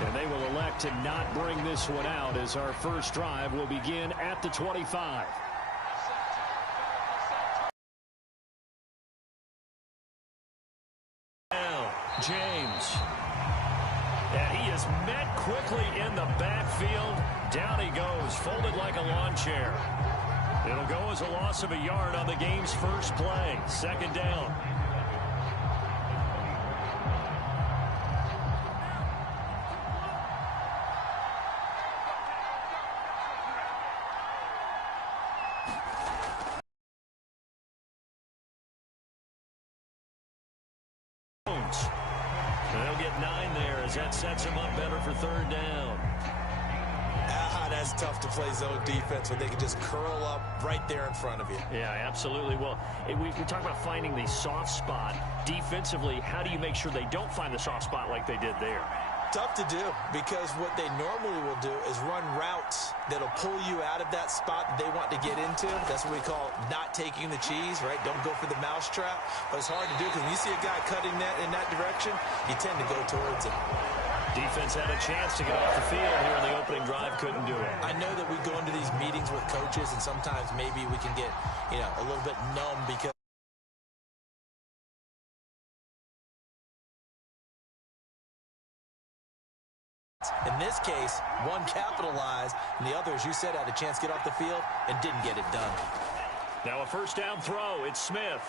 And they will elect to not bring this one out as our first drive will begin at the 25. James. And he is met quickly in the backfield. Down he goes, folded like a lawn chair. It'll go as a loss of a yard on the game's first play. Second down. They'll get 9 there as that sets him up better for third down. That's tough to play zone defense when they can just curl up right there in front of you. Yeah, absolutely. Well, we talk about finding the soft spot. Defensively, how do you make sure they don't find the soft spot like they did there? Tough to do, because what they normally will do is run routes that'll pull you out of that spot that they want to get into. That's what we call not taking the cheese, right? Don't go for the mousetrap. But it's hard to do because when you see a guy cutting that in that direction, you tend to go towards it. Defense had a chance to get off the field here in the opening drive, couldn't do it. I know that we go into these meetings with coaches, and sometimes maybe we can get, a little bit numb because in this case, one capitalized, and the other, as you said, had a chance to get off the field and didn't get it done. Now a first down throw. It's Smith.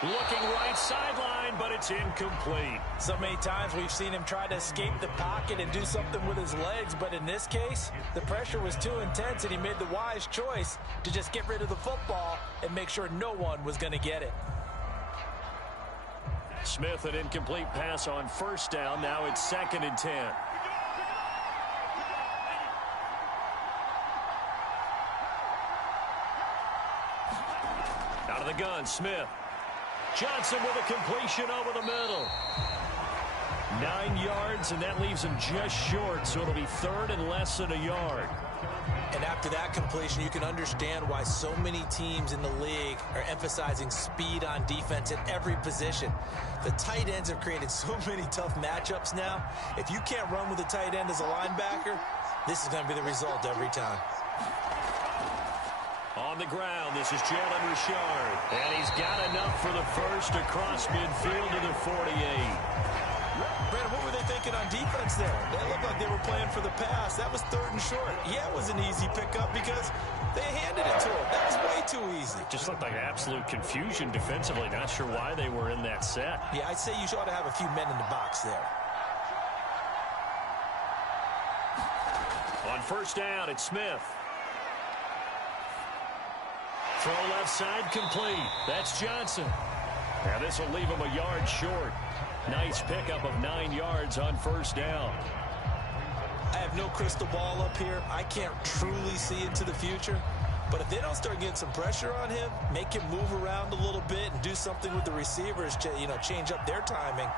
Looking right sideline, but it's incomplete. So many times we've seen him try to escape the pocket and do something with his legs, but in this case, the pressure was too intense, and he made the wise choice to just get rid of the football and make sure no one was going to get it. Smith, an incomplete pass on first down. Now it's 2nd and 10. Out of the gun, Smith. Johnson with a completion over the middle. 9 yards, and that leaves him just short, so it'll be 3rd and less than a yard. And after that completion, you can understand why so many teams in the league are emphasizing speed on defense at every position. The tight ends have created so many tough matchups now. If you can't run with a tight end as a linebacker, this is going to be the result every time. On the ground, this is Jalen Richard. And he's got enough for the first across midfield to the 48. Brandon, what were they thinking on defense there? They looked like they were playing for the pass. That was 3rd and short. Yeah, it was an easy pickup because they handed it to him. That was way too easy. Just looked like absolute confusion defensively. Not sure why they were in that set. Yeah, I'd say you ought to have a few men in the box there. On first down, it's Smith. Throw left side complete. That's Johnson. Now this will leave him a yard short. Nice pickup of 9 yards on first down. I have no crystal ball up here. I can't truly see into the future. But if they don't start getting some pressure on him, make him move around a little bit and do something with the receivers, change up their timing,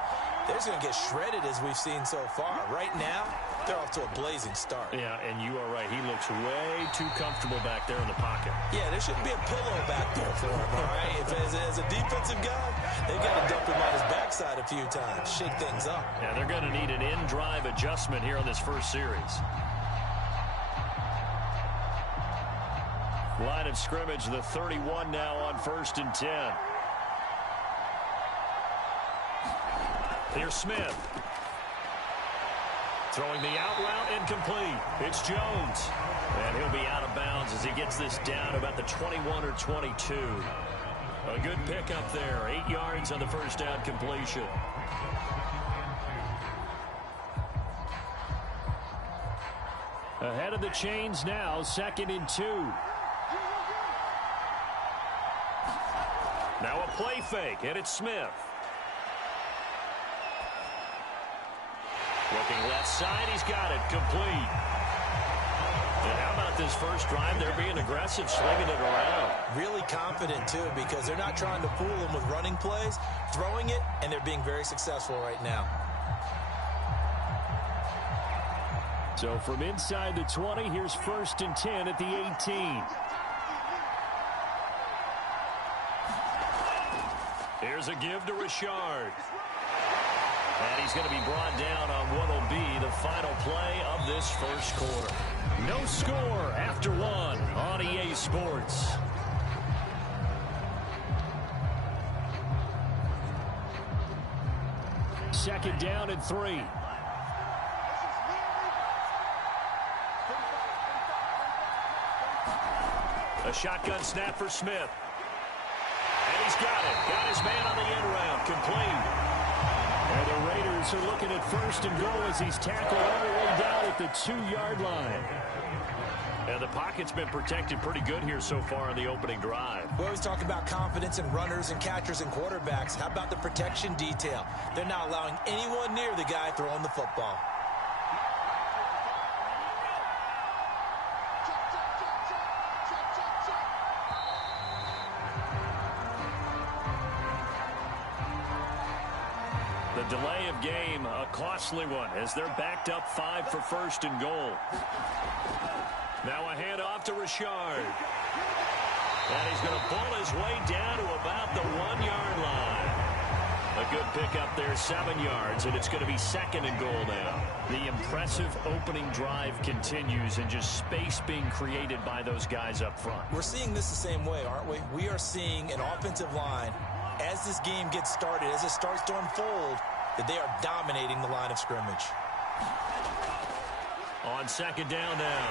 they're just going to get shredded as we've seen so far. Right now, they're off to a blazing start. Yeah, and you are right. He looks way too comfortable back there in the pocket. Yeah, there shouldn't be a pillow back there for him, all right? As a defensive guy, they've got to dump him on his backside a few times, shake things up. Yeah, they're going to need an in-drive adjustment here on this first series. Line of scrimmage, the 31 now on 1st and 10. Here's Smith. Throwing the out route, incomplete. It's Jones. And he'll be out of bounds as he gets this down about the 21 or 22. A good pickup there. 8 yards on the first down completion. Ahead of the chains now, 2nd and 2. Now a play fake, and it's Smith. Looking left side, he's got it, complete. And how about this first drive? They're being aggressive, slinging it around. Really confident, too, because they're not trying to fool them with running plays, throwing it, and they're being very successful right now. So from inside the 20, here's 1st and 10 at the 18. Here's a give to Richard. And he's going to be brought down on what will be the final play of this first quarter. No score after one on EA Sports. Second down and 3. A shotgun snap for Smith. And he's got it. Got his man on the end round. Complete. And the Raiders are looking at first and goal as he's tackled all the way down at the 2-yard line. And the pocket's been protected pretty good here so far on the opening drive. We always talk about confidence in runners and catchers and quarterbacks. How about the protection detail? They're not allowing anyone near the guy throwing the football. The delay of game, a costly one, as they're backed up 5 for first and goal. Now a handoff to Richard. And he's going to pull his way down to about the 1-yard line. A good pickup there, 7 yards, and it's going to be second and goal now. The impressive opening drive continues, and just space being created by those guys up front. We're seeing this the same way, aren't we? We are seeing an offensive line, as this game gets started, as it starts to unfold, that they are dominating the line of scrimmage. On second down now,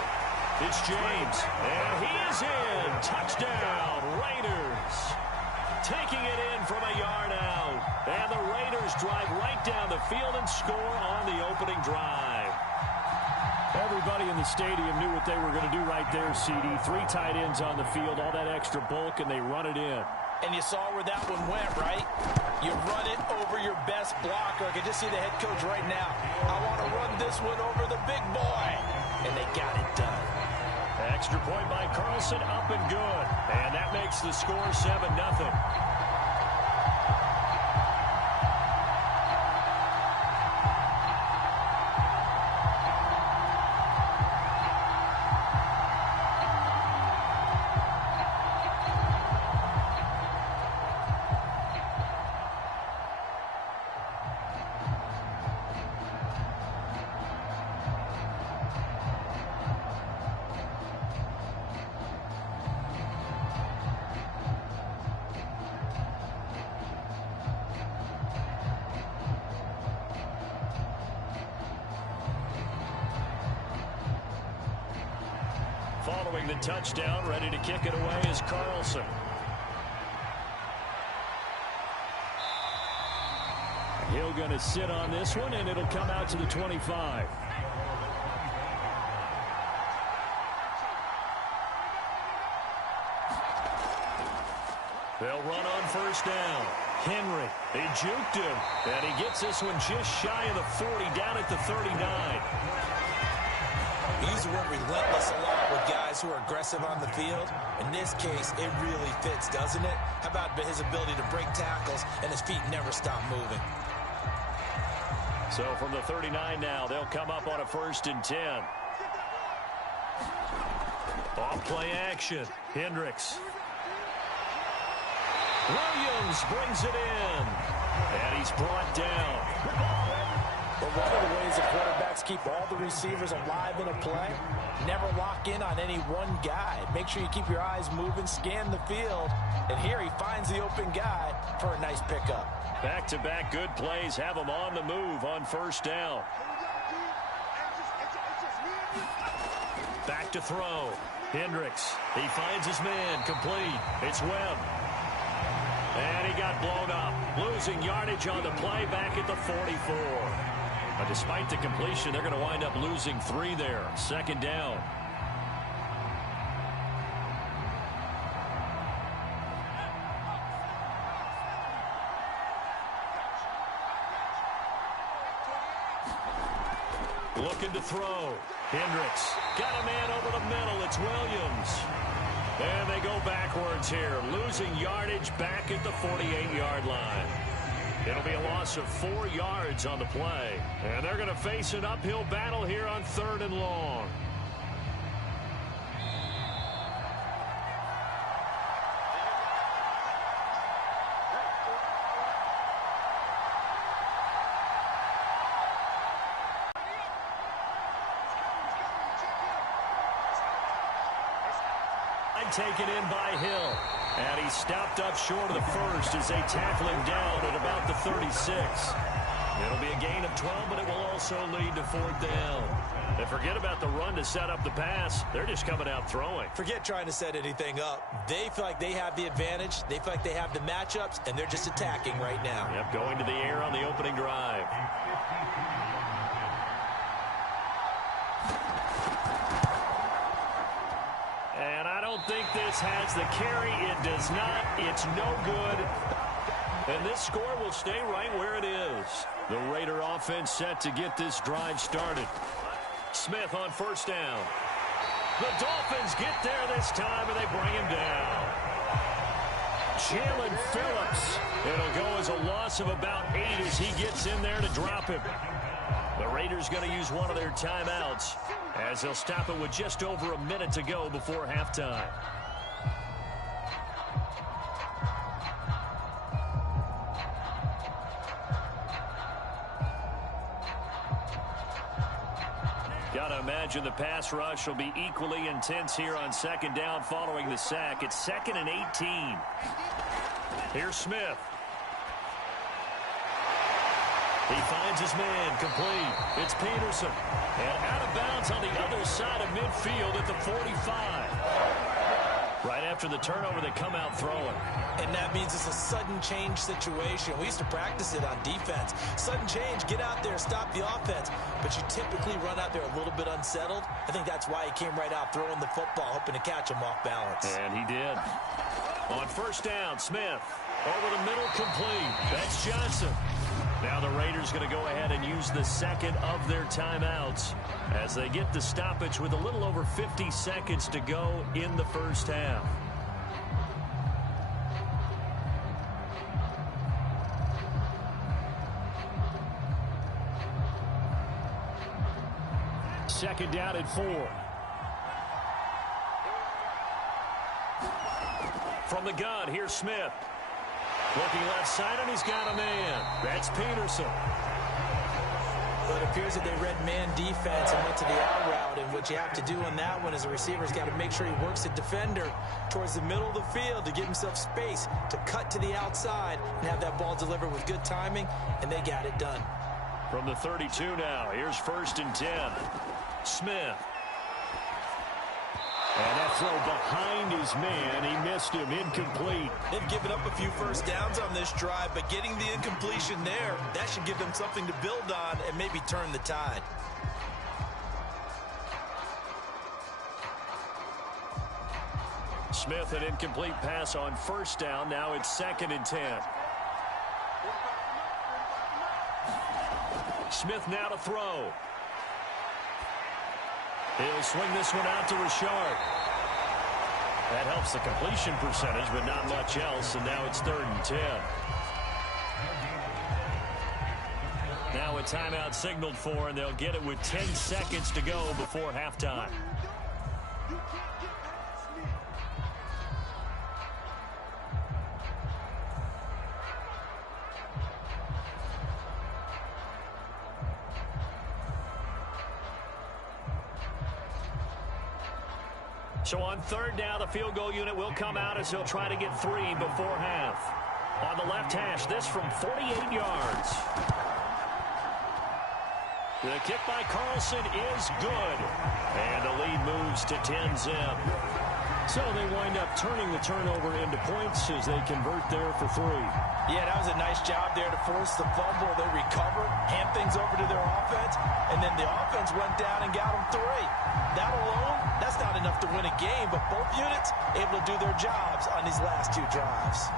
it's James, and he is in. Touchdown, Raiders. Taking it in from a yard out, and the Raiders drive right down the field and score on the opening drive. Everybody in the stadium knew what they were going to do right there, CD. 3 tight ends on the field, all that extra bulk, and they run it in. And you saw where that one went, right? You run it over your best blocker. I can just see the head coach right now. I want to run this one over the big boy. And they got it done. Extra point by Carlson, up and good. And that makes the score 7-0. Following the touchdown, ready to kick it away is Carlson. He'll going to sit on this one, and it'll come out to the 25. They'll run on first down. Henry, he juked him, and he gets this one just shy of the 40, down at the 39. We use the word relentless a lot with guys who are aggressive on the field. In this case, it really fits, doesn't it? How about his ability to break tackles and his feet never stop moving? So from the 39 now, they'll come up on a 1st and 10. Off play action. Hendricks. Williams brings it in. And he's brought down. But one of the ways the quarterbacks keep all the receivers alive in a play, never lock in on any one guy. Make sure you keep your eyes moving, scan the field. And here he finds the open guy for a nice pickup. Back-to-back good plays have him on the move on first down. Back to throw. Hendricks. He finds his man. Complete. It's Webb. And he got blown up. Losing yardage on the play back at the 44. But despite the completion, they're going to wind up losing 3 there. Second down. Looking to throw. Hendricks got a man over the middle. It's Williams. And they go backwards here, losing yardage back at the 48-yard line. It'll be a loss of 4 yards on the play. And they're going to face an uphill battle here on 3rd and long. taken in by Hill. And he stopped up short of the first as they tackle him down at about the 36. It'll be a gain of 12, but it will also lead to 4th down. And forget about the run to set up the pass. They're just coming out throwing. Forget trying to set anything up. They feel like they have the advantage. They feel like they have the matchups, and they're just attacking right now. Yep, going to the air on the opening drive. And I don't think this has the carry. It does not. It's no good. And this score will stay right where it is. The Raider offense set to get this drive started. Smith on 1st down. The Dolphins get there this time, and they bring him down. Jalen Phillips. It'll go as a loss of about 8 as he gets in there to drop him. The Raiders going to use one of their timeouts as they'll stop it with just over a minute to go before halftime. Gotta imagine the pass rush will be equally intense here on 2nd down following the sack. It's 2nd and 18. Here's Smith. He finds his man complete. It's Peterson. And out of bounds on the other side of midfield at the 45. Right after the turnover, they come out throwing. And that means it's a sudden change situation. We used to practice it on defense. Sudden change, get out there, stop the offense. But you typically run out there a little bit unsettled. I think that's why he came right out throwing the football, hoping to catch him off balance. And he did. On 1st down, Smith. Over the middle, complete. That's Johnson. Now the Raiders going to go ahead and use the 2nd of their timeouts as they get the stoppage with a little over 50 seconds to go in the 1st half. Second down at 4. From the gun, here's Smith. Looking left side, and he's got a man. That's Peterson. Well, it appears that they read man defense and went to the out route, and what you have to do on that one as a receiver's got to make sure he works the defender towards the middle of the field to give himself space to cut to the outside and have that ball delivered with good timing, and they got it done. From the 32 now, here's 1st and 10. Smith. And that throw behind his man. He missed him. Incomplete. They've given up a few 1st downs on this drive, but getting the incompletion there, that should give them something to build on and maybe turn the tide. Smith, an incomplete pass on 1st down. Now it's 2nd and 10. Smith now to throw. He'll swing this one out to Richard. That helps the completion percentage, but not much else, and now it's 3rd and 10. Now a timeout signaled for, and they'll get it with 10 seconds to go before halftime. So on 3rd down, the field goal unit will come out as he'll try to get 3 before half. On the left hash, this from 48 yards. The kick by Carlson is good. And the lead moves to 10-zip. So they wind up turning the turnover into points as they convert there for 3. Yeah, that was a nice job there to force the fumble. They recover, hand things over to their offense, and then the offense went down and got them 3. That alone, that's not enough to win a game, but both units able to do their jobs on these last 2 drives.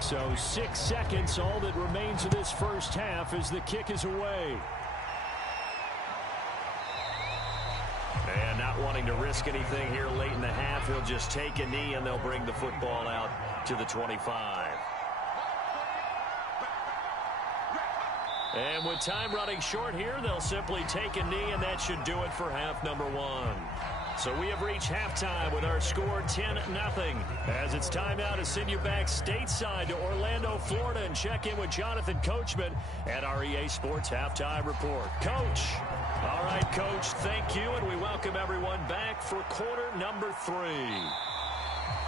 So 6 seconds, all that remains of this first half as the kick is away. And now not wanting to risk anything here late in the half. He'll just take a knee, and they'll bring the football out to the 25. And with time running short here, they'll simply take a knee, and that should do it for half number one. So we have reached halftime with our score 10-0. As it's time now to send you back stateside to Orlando, Florida, and check in with Jonathan Coachman at our EA Sports Halftime Report. Coach. All right, Coach, thank you, and we welcome everyone back for quarter number 3.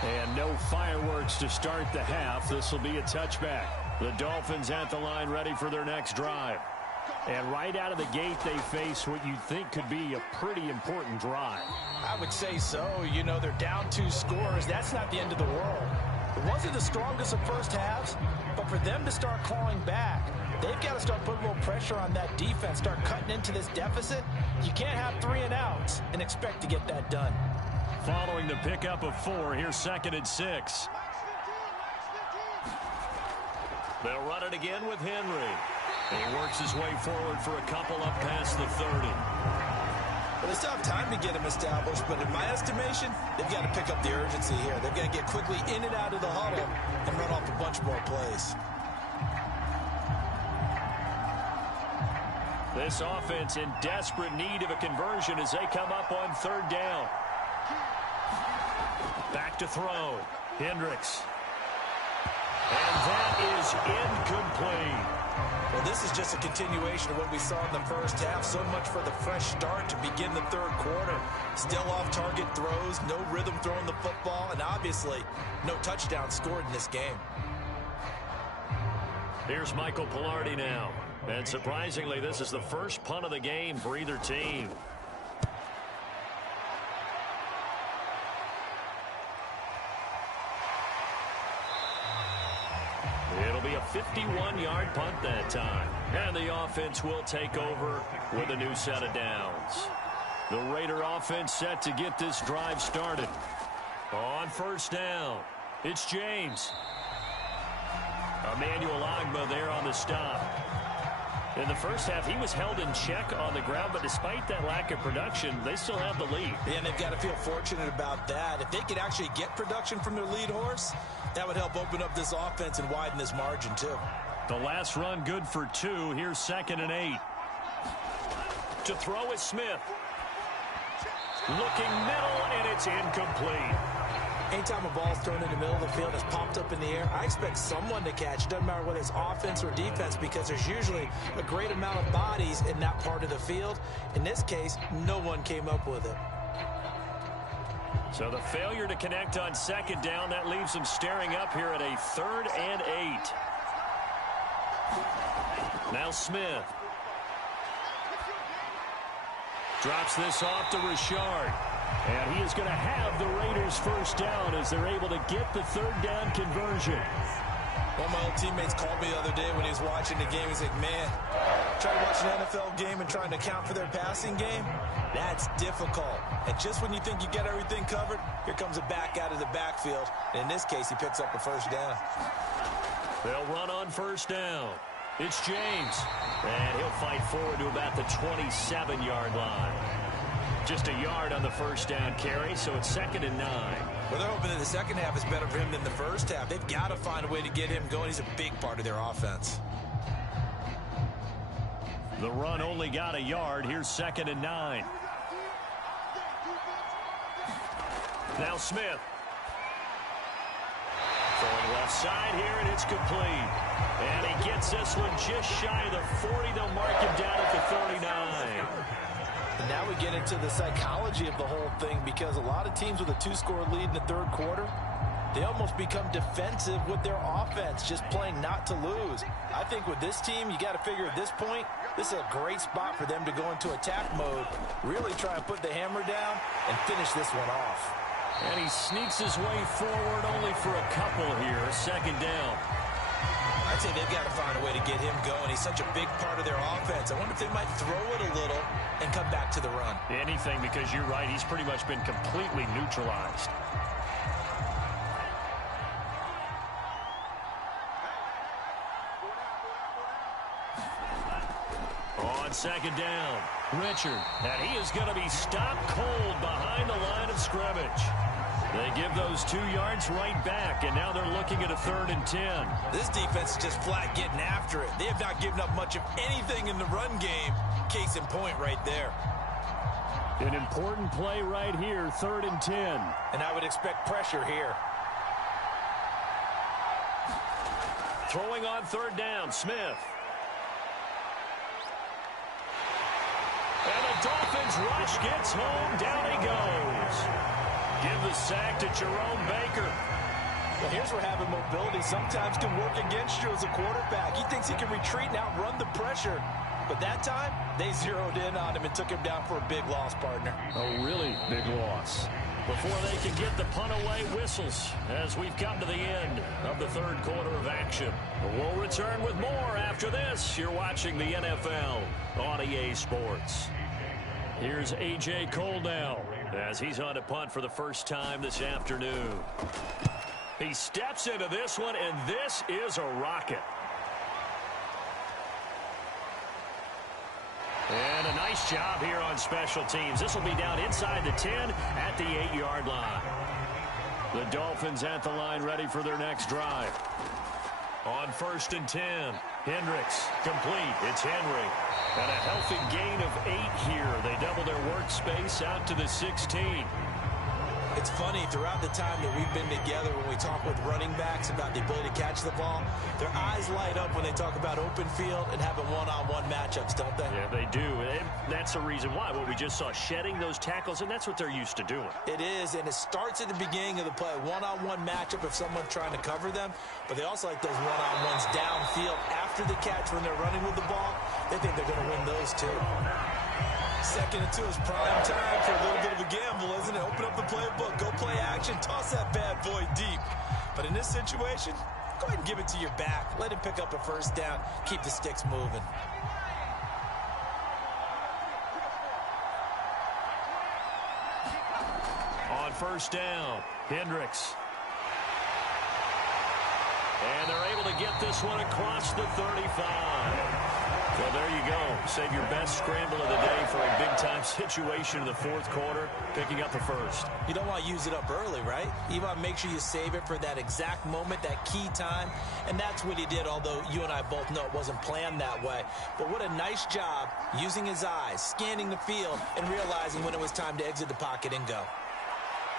And no fireworks to start the half. This will be a touchback. The Dolphins at the line ready for their next drive. And right out of the gate, they face what you'd think could be a pretty important drive. I would say so. You know, they're down 2 scores. That's not the end of the world. It wasn't the strongest of first halves, but for them to start clawing back, they've got to start putting a little pressure on that defense, start cutting into this deficit. You can't have 3 and outs and expect to get that done. Following the pickup of 4, here's 2nd and 6. They'll run it again with Henry. He works his way forward for a couple up past the 30. Well, they still have time to get him established, but in my estimation, they've got to pick up the urgency here. They've got to get quickly in and out of the huddle and run off a bunch more plays. This offense in desperate need of a conversion as they come up on 3rd down. Back to throw. Hendricks. And that is incomplete. Well, this is just a continuation of what we saw in the first half. So much for the fresh start to begin the 3rd quarter. Still off-target throws, no rhythm throwing the football, and obviously no touchdown scored in this game. Here's Michael Palardy now. And surprisingly, this is the first punt of the game for either team. It'll be a 51-yard punt that time. And the offense will take over with a new set of downs. The Raider offense set to get this drive started. On 1st down, it's James. Emmanuel Ogbah there on the stop. In the first half, he was held in check on the ground, but despite that lack of production, they still have the lead. Yeah, and they've got to feel fortunate about that. If they could actually get production from their lead horse, that would help open up this offense and widen this margin, too. The last run good for 2. Here's 2nd and 8. To throw is Smith. Looking middle, and it's incomplete. Anytime a ball's thrown in the middle of the field, it's popped up in the air, I expect someone to catch. It doesn't matter whether it's offense or defense, because there's usually a great amount of bodies in that part of the field. In this case, no one came up with it. So the failure to connect on 2nd down, that leaves them staring up here at a 3rd and 8. Now Smith. Drops this off to Richard. And he is going to have the Raiders' 1st down as they're able to get the 3rd down conversion. One of my old teammates called me the other day when he was watching the game. He's like, man, trying to watch an NFL game and trying to account for their passing game, that's difficult. And just when you think you get everything covered, here comes a back out of the backfield. And in this case, he picks up a 1st down. They'll run on 1st down. It's James. And he'll fight forward to about the 27-yard line. Just a yard on the 1st down carry, so it's 2nd and 9. Well, they're hoping that the second half is better for him than the first half. They've got to find a way to get him going. He's a big part of their offense. The run only got a yard. Here's 2nd and 9. Now Smith. Throwing left side here, and it's complete. And he gets this one just shy of the 40. They'll mark him down at the 39. And now we get into the psychology of the whole thing, because a lot of teams with a 2-score lead in the 3rd quarter, they almost become defensive with their offense, just playing not to lose. I think with this team, you got to figure at this point, this is a great spot for them to go into attack mode, really try and put the hammer down and finish this one off. And he sneaks his way forward only for a couple here. 2nd down. I'd say they've got to find a way to get him going. He's such a big part of their offense. I wonder if they might throw it a little and come back to the run. Anything, because you're right. He's pretty much been completely neutralized. On second down. Richard, and he is going to be stopped cold behind the line of scrimmage. They give those 2 yards right back, and now they're looking at a 3rd and 10. This defense is just flat getting after it. They have not given up much of anything in the run game. Case in point right there. An important play right here, 3rd and 10. And I would expect pressure here. Throwing on 3rd down, Smith. And the Dolphins rush gets home. Down he goes. Give the sack to Jerome Baker. Well, here's where having mobility sometimes can work against you as a quarterback. He thinks he can retreat and outrun the pressure. But that time, they zeroed in on him and took him down for a big loss, partner. A really big loss. Before they can get the punt away, whistles as we've come to the end of the 3rd quarter of action. We'll return with more after this. You're watching the NFL on EA Sports. Here's A.J. Cole now as he's on a punt for the first time this afternoon. He steps into this one, and this is a rocket. And a nice job here on special teams. This will be down inside the 10 at the 8-yard line. The Dolphins at the line ready for their next drive. On 1st and 10, Hendricks complete. It's Henry. And a healthy gain of 8 here. They double their workspace out to the 16. It's funny, throughout the time that we've been together, when we talk with running backs about the ability to catch the ball, their eyes light up when they talk about open field and having one-on-one matchups, don't they? Yeah, they do. And that's the reason why. Well, we just saw shedding those tackles, and that's what they're used to doing. It is, and it starts at the beginning of the play. One-on-one matchup if someone's trying to cover them, but they also like those one-on-ones downfield after the catch when they're running with the ball. They think they're going to win those too. 2nd and 2 is prime time for a little bit of a gamble, isn't it? Open up the playbook, go play action, toss that bad boy deep. But in this situation, go ahead and give it to your back. Let him pick up a 1st down. Keep the sticks moving. On 1st down, Hendricks. And they're able to get this one across the 35. Well, there you go. Save your best scramble of the day for a big-time situation in the 4th quarter, picking up the 1st. You don't want to use it up early, right? You want to make sure you save it for that exact moment, that key time. And that's what he did, although you and I both know it wasn't planned that way. But what a nice job using his eyes, scanning the field, and realizing when it was time to exit the pocket and go.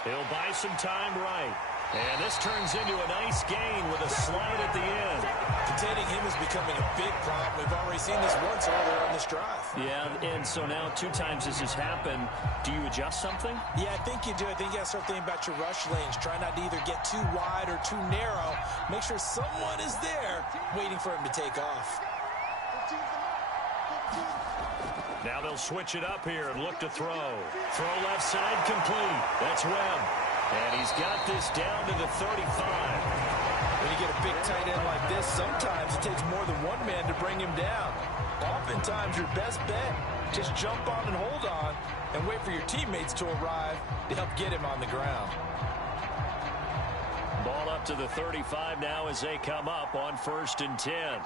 He'll buy some time right. And this turns into a nice gain with a slide at the end. Containing him is becoming a big problem. We've already seen this once earlier on this drive. Yeah, and so now 2 times this has happened. Do you adjust something? Yeah, I think you do. I think you got to start thinking about your rush lanes. Try not to either get too wide or too narrow. Make sure someone is there waiting for him to take off. Now they'll switch it up here and look to throw. Throw left side complete. That's Webb. And he's got this down to the 35. When you get a big tight end like this, sometimes it takes more than one man to bring him down. Oftentimes, your best bet, just jump on and hold on and wait for your teammates to arrive to help get him on the ground. Ball up to the 35 now as they come up on 1st and 10.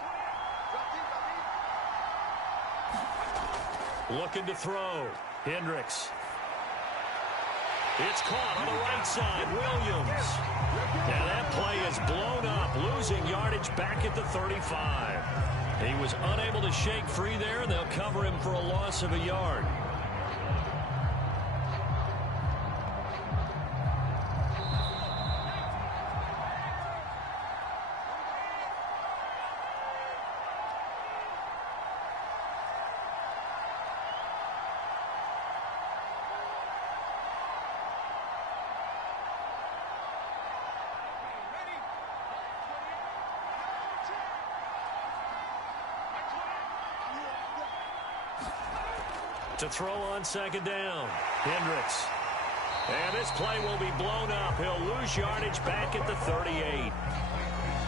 Looking to throw. Hendricks. It's caught on the right side. Williams. Now that play is blown up, losing yardage back at the 35. He was unable to shake free there, and they'll cover him for a loss of a yard. To throw on 2nd down, Hendricks. And this play will be blown up. He'll lose yardage back at the 38.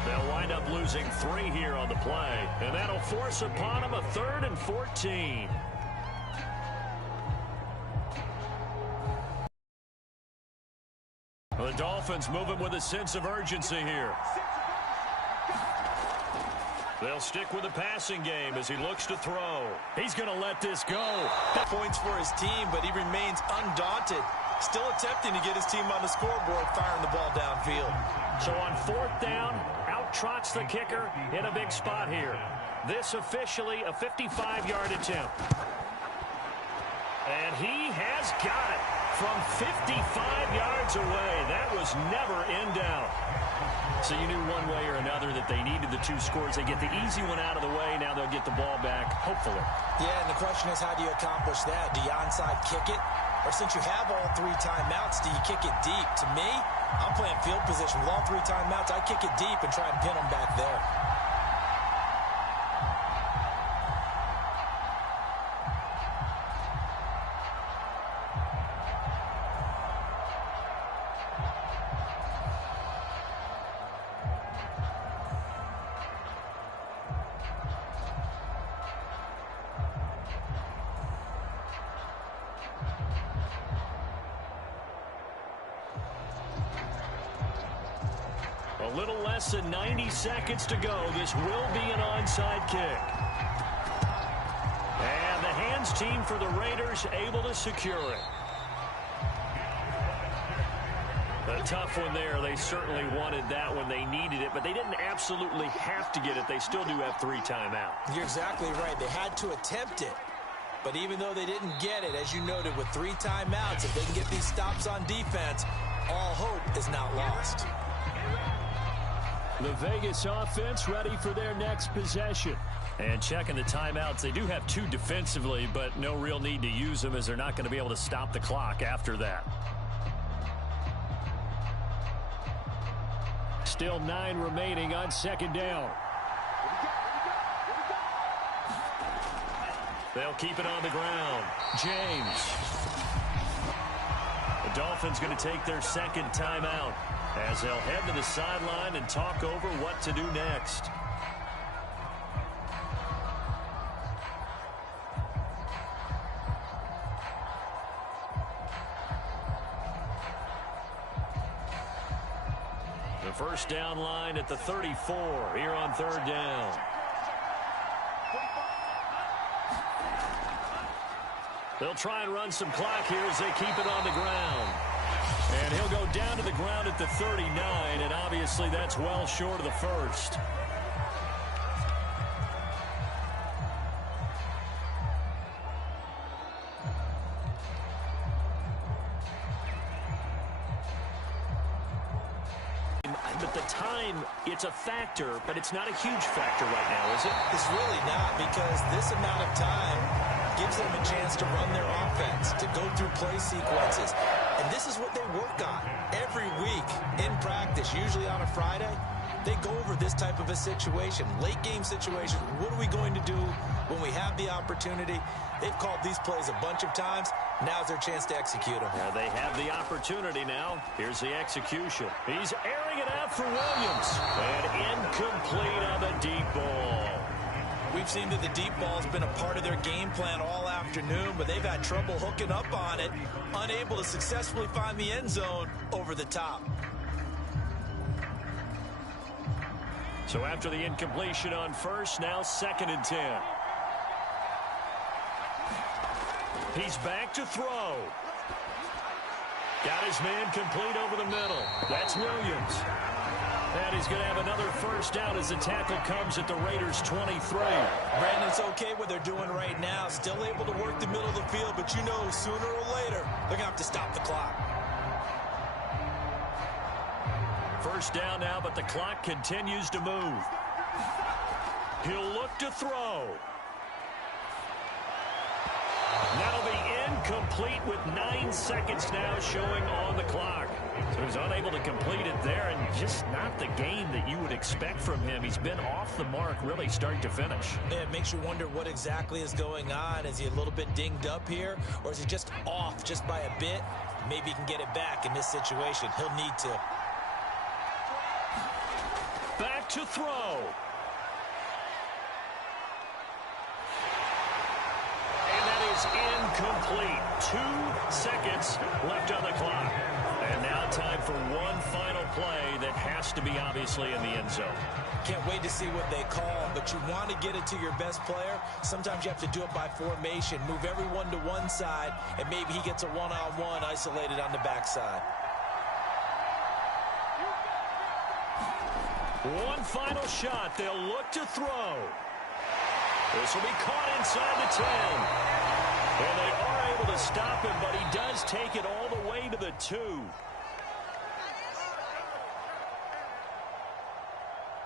They'll wind up losing 3 here on the play, and that'll force upon him a 3rd and 14. The Dolphins moving with a sense of urgency here. They'll stick with the passing game as he looks to throw. He's going to let this go. Points for his team, but he remains undaunted. Still attempting to get his team on the scoreboard, firing the ball downfield. So on 4th down, out trots the kicker in a big spot here. This officially a 55-yard attempt. And he has got it from 55 yards away. That was never in doubt. So you knew one way or another that they needed the 2 scores. They get the easy one out of the way. Now they'll get the ball back, hopefully. Yeah, and the question is, how do you accomplish that? Do you onside kick it? Or since you have all 3 timeouts, do you kick it deep? To me, I'm playing field position. With all 3 timeouts, I kick it deep and try and pin them back there. A little less than 90 seconds to go. This will be an onside kick. And the hands team for the Raiders able to secure it. A tough one there. They certainly wanted that when they needed it, but they didn't absolutely have to get it. They still do have 3 timeouts. You're exactly right. They had to attempt it. But even though they didn't get it, as you noted, with 3 timeouts, if they can get these stops on defense, all hope is not lost. The Vegas offense ready for their next possession. And checking the timeouts, they do have 2 defensively, but no real need to use them as they're not going to be able to stop the clock after that. Still 9 remaining on 2nd down. They'll keep it on the ground. James. The Dolphins going to take their 2nd timeout as they'll head to the sideline and talk over what to do next. The first down line at the 34 here on 3rd down. They'll try and run some clock here as they keep it on the ground. And he'll go down to the ground at the 39, and obviously that's well short of the first. But the time, it's a factor, but it's not a huge factor right now, is it? It's really not, because this amount of time gives them a chance to run their offense, to go through play sequences. And this is what they work on every week in practice, usually on a Friday. They go over this type of a situation, late game situation. What are we going to do when we have the opportunity? They've called these plays a bunch of times. Now's their chance to execute them. Yeah, they have the opportunity now. Here's the execution. He's airing it out for Williams. And incomplete on the deep ball. We've seen that the deep ball's been a part of their game plan all afternoon, but they've had trouble hooking up on it, unable to successfully find the end zone over the top. So after the incompletion on first, now 2nd and 10. He's back to throw. Got his man complete over the middle. That's Williams. And he's going to have another first down as the tackle comes at the Raiders' 23. Brandon, it's okay what they're doing right now. Still able to work the middle of the field, but you know sooner or later they're going to have to stop the clock. First down now, but the clock continues to move. He'll look to throw. That'll be incomplete with 9 seconds now showing on the clock. So he's unable to complete it there, and just not the game that you would expect from him. He's been off the mark really start to finish. Yeah, it makes you wonder what exactly is going on. Is he a little bit dinged up here, or is he just off just by a bit? Maybe he can get it back in this situation. He'll need to. Back to throw. And that is is incomplete. 2 seconds left on the clock. And now time for one final play that has to be obviously in the end zone. Can't wait to see what they call, but you want to get it to your best player. Sometimes you have to do it by formation. Move everyone to one side, and maybe he gets a one-on-one isolated on the backside. One final shot. They'll look to throw. This will be caught inside the 10. And they are able to stop him, but he does take it all the way to the 2.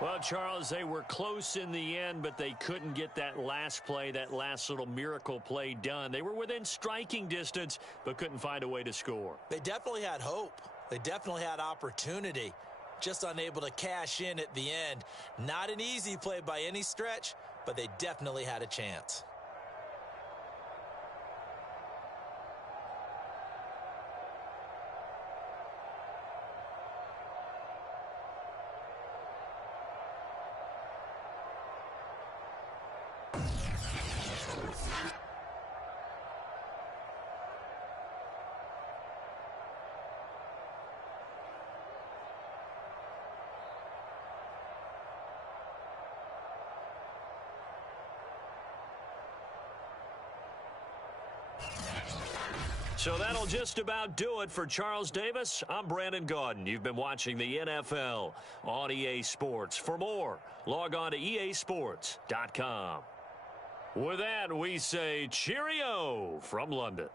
Well, Charles, they were close in the end, but they couldn't get that last play, that last little miracle play done. They were within striking distance, but couldn't find a way to score. They definitely had hope. They definitely had opportunity. Just unable to cash in at the end. Not an easy play by any stretch, but they definitely had a chance. So that'll just about do it for Charles Davis. I'm Brandon Gaudin. You've been watching the NFL on EA Sports. For more, log on to easports.com. With that, we say cheerio from London.